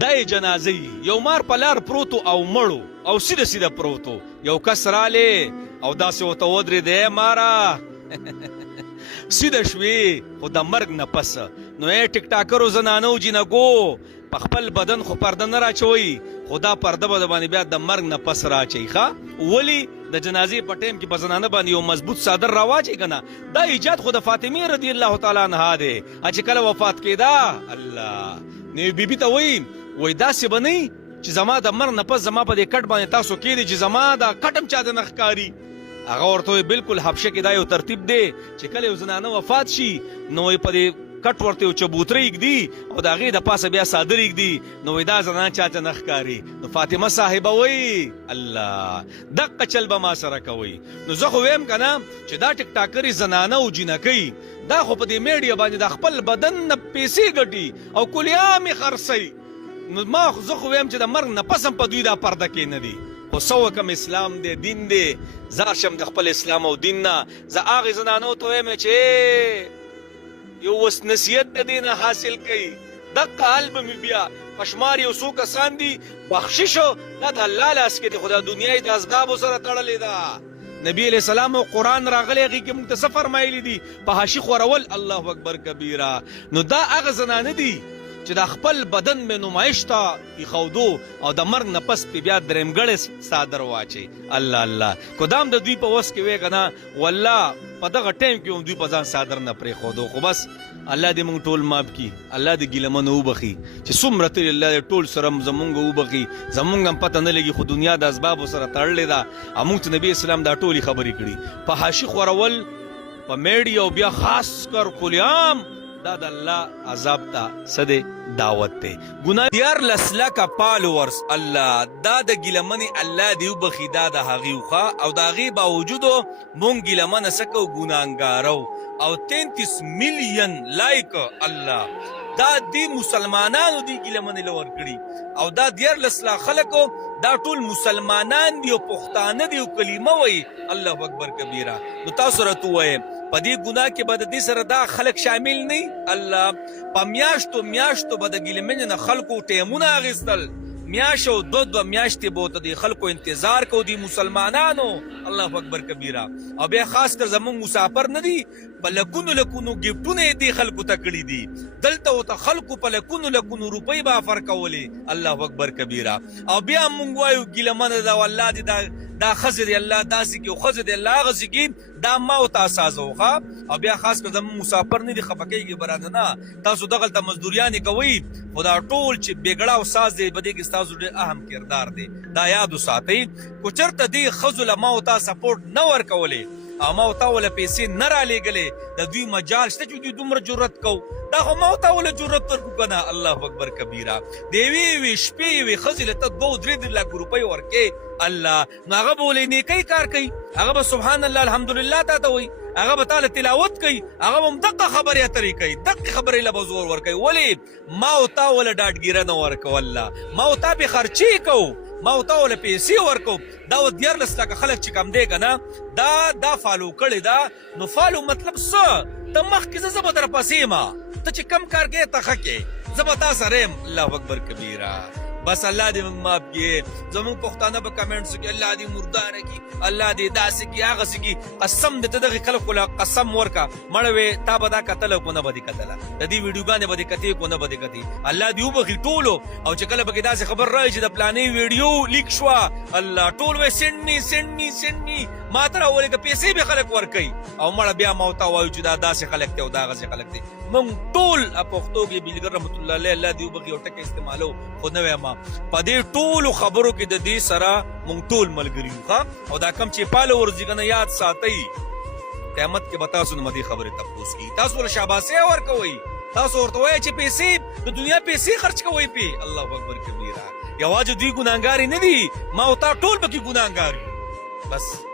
دای جنازې یو مار په لار پروتو او مړو او سیده سیده پروتو یو کس رالی او داسې ورته ودرېدی ماره سیده شوې خو د مرګ نه پس نو ټیک ټاکرو زنانو جینکو په خپل بدن خو پرده نه راچوي خو دا پرده به د باندې بیا د مرګ نه پس راچوي ښه ولې د جنازې په ټیم کې په زنانه باندې یو مضبوط څادر راواچوي که نه دا ایجاد خو د فاطمې رضی الله تعالی عنها دی چې کله وفات کېده الله نو بیبي ته وایي داسې به نه چې زما د مرګ نه پس زما په دې کټ باندې تاسو کېدي چې زما دا کټ هم چاته نه ښکاري هغه ورته وایي بلکل حبشه کې دا یو ترتیب دی چې کله یو زنانه وفات شي نو په دې کټ ورته یو چبوتره ایږدي او د هغې د پاسه بیا څادر ایږدي نو دا زنانه چاته نه ښکاري نو فاطمه صاحبه وایي الله دقه چل به ما سره کوئ نو زه خو ویم که نه چې دا ټیک ټاکرې زنانه او جینکۍ دا خو په دې میډیا باندې د خپل بدن نه پیسې ګټي او کلیامې خرڅوي نو زه خو ویم چې د مرګ نه پس هم په دوی دا پرده کې نه دي خو څه وکړم اسلام دی دین دی زه شم د خپل اسلام او دین نه زه هغې زنانو ته وایم چې یو اوس نصیحت د دې نه حاصل کوي دقه حال به مې بیا په شمار یو څو کسان دي بخششو دا د الله لاس کې دی خو د دنیا یې د اسبابو سره تړلې ده نبی علیہ السلام او قرآن راغلی هغې کې موږ ته څه فرمایلي دي په حاشي خورول الله اکبر کبیره نو دا هغه زنانه دي چې د خپل بدن مې نمایش ته ایښودو او د مرګ نه پس پې بیا درېمګړی څادر واچوي الله الله کو دا هم د دوی په وس کې وی که نه والله په دغه ټایم کې هم دوی په ځان څادر نه پرېښودو خو بس الله دې موږ ټول ماف کړي الله دې ګیلمنو وبخي چې څومره تلې الله دې ټول سره زمونږ وبخي زمونږ هم پته نه لګي خو دنیا د اسبابو سره تړلې ده او موږ ته نبي اسلام دا ټولې خبرې کړي په حاشي خورول په میډیا او بیا خاص کر کلیام دا د الله عذاب ته څه دی دعوت دی ګناه 14 لکه فالوورز الله دا د ګیلمنې الله دې وبخي دا د هغې وښه او د هغې باوجودو مونږ ګیلمنه څه کوو ګناهګارو او 33 میلیون لایک الله دا دی مسلمانانو دی ګیلمنې له ورکړي او دا 14 لا خلکو دا ټول مسلمانان دي او پښتانه دي او کلمه وایي الله اکبر کبیره نو تاسو راته ووایئ په دې ګناه کې به د دې سره دا خلک شامل نه الله په میاشتو میاشتو به د ګیلمنې نه خلکو ټیمونه اخیستل میاشت او دوه میاشتې به ورته د خلکو انتظار کو دي مسلمانانو الله اکبر کبیره او بیا خاص کر زمونږ مسافر نه دي په لکونو لکونو ګفټونه یې دې خلکو ته کړي دي دلته ورته خلکو په لکونو لکونو روپۍ به افر کولې الله اکبر کبیره او بیا موږ وایو ګیلمنه ده والله دې دا ښځې دی الله داسې کړي او ښځې دی الله هغسې کړي دا ما ورته اساسه وښه او بیا خاص کر زموږ مسافر نه دي خفه کېږي براده نه تاسو دغلته مزدوریانې کوئ خو دا ټول چې بېګړه او ساز دی په دې کې ستاسو ډېر اهم کردار دی دا یاد وساتئ خو چېرته دې ښځو له ما ورته سپورټ نه ورکولې او ما ورته وله پیسې نه رالېږلې د دوی مجال شته چې دوی دومره جرت کوو دا خو ما ورته وله جرت ورکړو که نه الله اکبر کبیره د یوې یوې شپې یوې ښځې له ته 2-3 لک روپۍ ورکې الله نو هغه به ولې نیکۍ کار کوي هغه به سبحان الله الحمدلله تا ته وایي هغه به تاله تلاوت کوي هغه به هم دقه خبرې اترې کوي دقې خبرې له به زور ورکوي ولې ما ورته وله ډاډګیره نه ورکو الله ما ورته پې خرچې کوو ما ورته وله پیسې ورکو دا 14 لکه خلک چې کم دی که نه دا فالو کړې ده نو فالو مطلب څه ته مخکې زه به در پسې یم ته چې کم کار کوې ته ښه کې زه به تا سره یم الله اکبر کبیره بس الله دې موږ معاف کړي زموږ پښتانه به کمنټس کې الله دې مرداره کړي الله دې داسې کړي هغسې کړي قسم دې ته دغې خلکو له قسم ورکړه مړه وې تا به دا کتله کو نه به دې کتله د دې ویډیوګانې به دې کتې کو نه به دې کتې الله دې وبخي ټولو او چې کله پکې داسې خبر راځي چې د پلانې ویډیو لیک شوه الله ټول وایي سینډ می ما ته راولېږه پیسې به خلک ورکوي او مړه بیا ما ورته وایو چې دا داسې خلک دی او دا هغسې خلک دی موږ ټول پښتو کې بېلګر رحمت الله علیه الله دې وبخي یو ټکی استعمالو خو نه وایم په دې ټولو خبرو کې د دې سره موږ ټول ملګري یو ښه او دا کم چې فالوورز دي که نه یاد ساتئ قیامت کې به تاسو نه دې خبرې تپوس کړي تاسو له شاباسۍ ورکوئ تاسو ورته وایئ چې پیسې د دنیا پیسې خرچ کوئ پې الله اکبر کبیره یوازې دوی ګناهګارې نه دي ما او تا ټول پکې ګناهګار یو بس